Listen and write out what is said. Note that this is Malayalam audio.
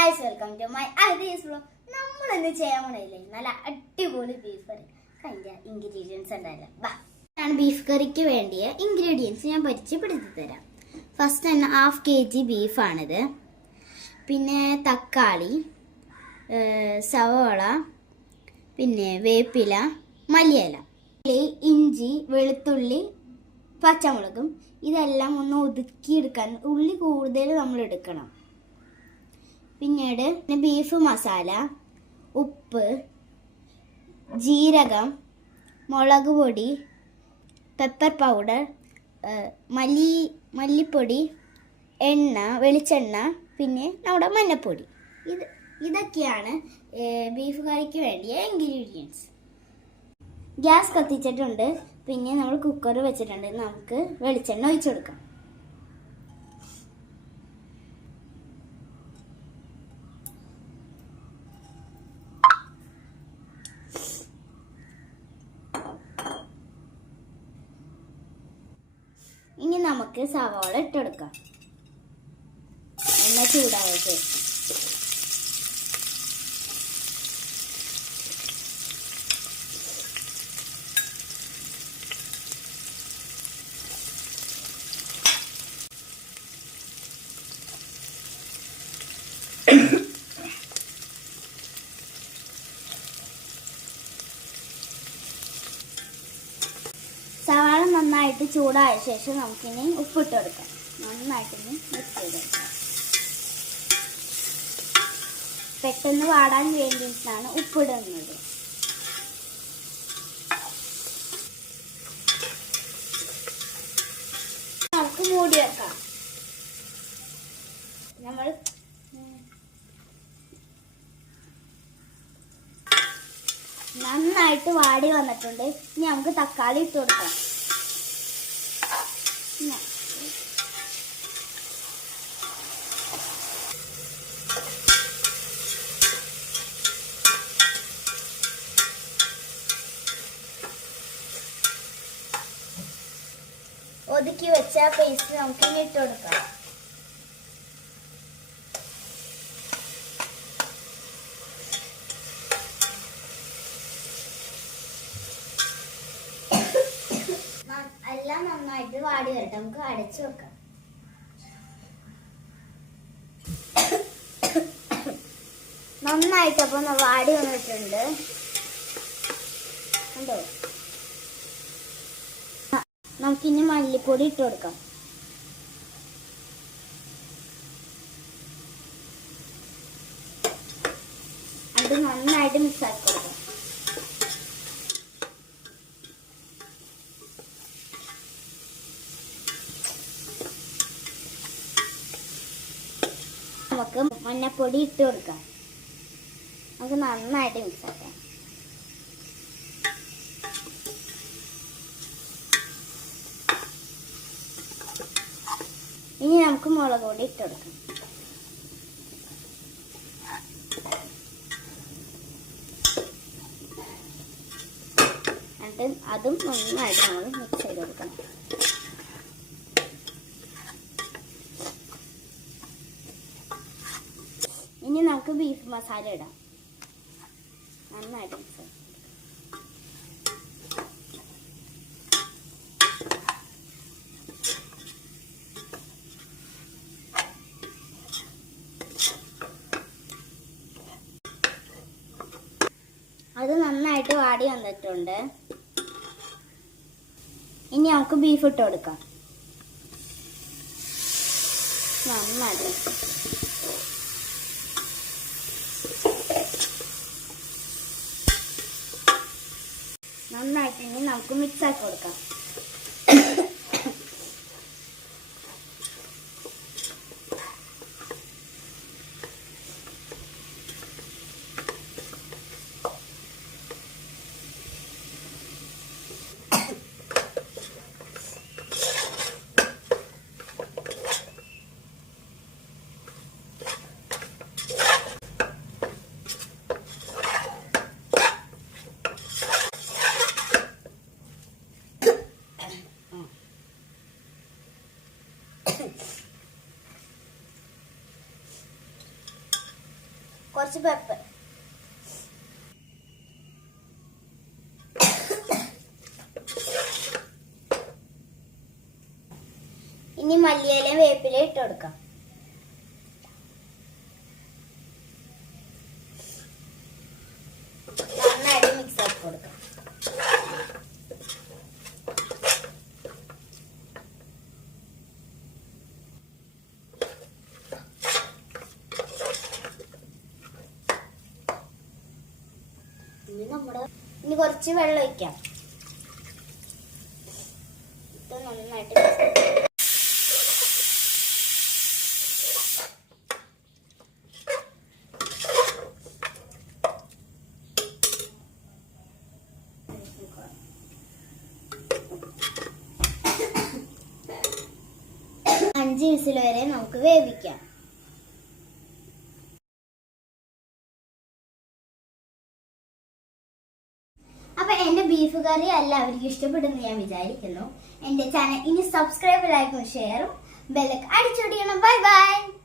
Guys welcome to my ideas blow നമ്മൾ ഇന്ന് ചെയ്യാൻ പോണില്ലേ നല്ല അടിപൊളി ബീഫ് കറി അതിന്റെ ഇൻഗ്രീഡിയൻസ് ഉണ്ടായില്ല. ബാ ഇതാണ് ബീഫ് കറിക്ക് വേണ്ടിയ ഇൻഗ്രീഡിയൻസ് ഞാൻ പരിചയപ്പെടുത്തി തരാം. ഫസ്റ്റ് തന്നെ ഹാഫ് കെ ജി ബീഫാണിത് പിന്നെ തക്കാളി സവോള പിന്നെ വേപ്പില മല്ലിയില. ഇഞ്ചി വെളുത്തുള്ളി പച്ചമുളകും ഇതെല്ലാം ഒന്ന് ഒതുക്കിയെടുക്കാൻ ഉള്ളി കൂടുതൽ നമ്മൾ എടുക്കണം. പിന്നീട് പിന്നെ ബീഫ് മസാല ഉപ്പ് ജീരകം മുളക് പൊടി പെപ്പർ പൗഡർ മല്ലി മല്ലിപ്പൊടി എണ്ണ വെളിച്ചെണ്ണ പിന്നെ നമ്മുടെ മഞ്ഞപ്പൊടി. ഇത് ഇതൊക്കെയാണ് ബീഫ് കറിക്ക് വേണ്ടിയ ഇൻഗ്രീഡിയൻസ് ഗ്യാസ് കത്തിച്ചിട്ടുണ്ട്. പിന്നെ നമ്മൾ കുക്കർ വെച്ചിട്ടുണ്ട്. നമുക്ക് വെളിച്ചെണ്ണ ഒഴിച്ചു കൊടുക്കാം. ഇനി നമുക്ക് സവാള ഇട്ടെടുക്കാം എണ്ണ ചൂടായ ശേഷം സവാള നന്നായിട്ട് ചൂടായ ശേഷം നമുക്കിനി ഉപ്പിട്ട് കൊടുക്കാം നന്നായിട്ടിന് മിക്സ് ചെയ്ത് കൊടുക്കാം പെട്ടെന്ന് വാടാൻ വേണ്ടിയിട്ടാണ് ഉപ്പിടുന്നത്. നമുക്ക് മൂടി വെക്കാം നമ്മൾ നന്നായിട്ട് വാടി വന്നിട്ടുണ്ട്. ഇനി നമുക്ക് തക്കാളി ഇട്ട് കൊടുക്കാം ഒതുക്കി വെച്ച പേസ്റ്റ് നമുക്ക് ഇനി ഇട്ട് കൊടുക്കാം. എല്ലാം നന്നായിട്ട് വാടി വരട്ടെ നമുക്ക് അടച്ചു വെക്കാം. നന്നായിട്ട് അപ്പൊ വാടി വന്നിട്ടുണ്ട്. കണ്ടോ? ന- നമുക്കിനി മല്ലിപ്പൊടി ഇട്ട് കൊടുക്കാം. അത് നന്നായിട്ട് മിക്സ് ആക്കി കൊടുക്കാം. നമുക്ക് മഞ്ഞപ്പൊടി ഇട്ട് കൊടുക്കാം. നമുക്ക് നന്നായിട്ട് മിക്സ് ആക്കാം. ഇനി നമുക്ക് മുളക് പൊടി ഇട്ട് കൊടുക്കാം. എന്നിട്ട് അതും നന്നായിട്ട് നമ്മൾ മിക്സ് ചെയ്ത് കൊടുക്കണം. ഇനി നമുക്ക് ബീഫ് മസാല ഇടാം. നന്നായിട്ട് മിക്സ് ചെയ്യാം. അത് നന്നായിട്ട് വാടി വന്നിട്ടുണ്ട്. ഇനി നമുക്ക് ബീഫ് ഇട്ട് കൊടുക്കാം. നന്നായിട്ട്. നന്നായിട്ട് ഇനി നമുക്ക് മിക്സ് ആക്കി കൊടുക്കാം. കുറച്ച് പെപ്പർ ഇനി മല്ലിയിലയും വേപ്പിലയും ഇട്ട് കൊടുക്കാം നന്നായിട്ട് മിക്സ് ആക്കി കൊടുക്കാം ഇനി നമ്മുടെ ഇനി കുറച്ച് വെള്ളം ഒഴിക്കാം. ഇത് നന്നായിട്ട് അഞ്ച് വിസിൽ വരെ നമുക്ക് വേവിക്കാം. ബീഫ് കറി എല്ലാവർക്കും ഇഷ്ടപ്പെടുന്നു ഞാൻ വിചാരിക്കുന്നു. എന്റെ ചാനൽ ഇനി സബ്സ്ക്രൈബ് ലൈക്കും ഷെയറും ബെല്ലൊക്കെ അടിച്ചുടിയണം. Bye bye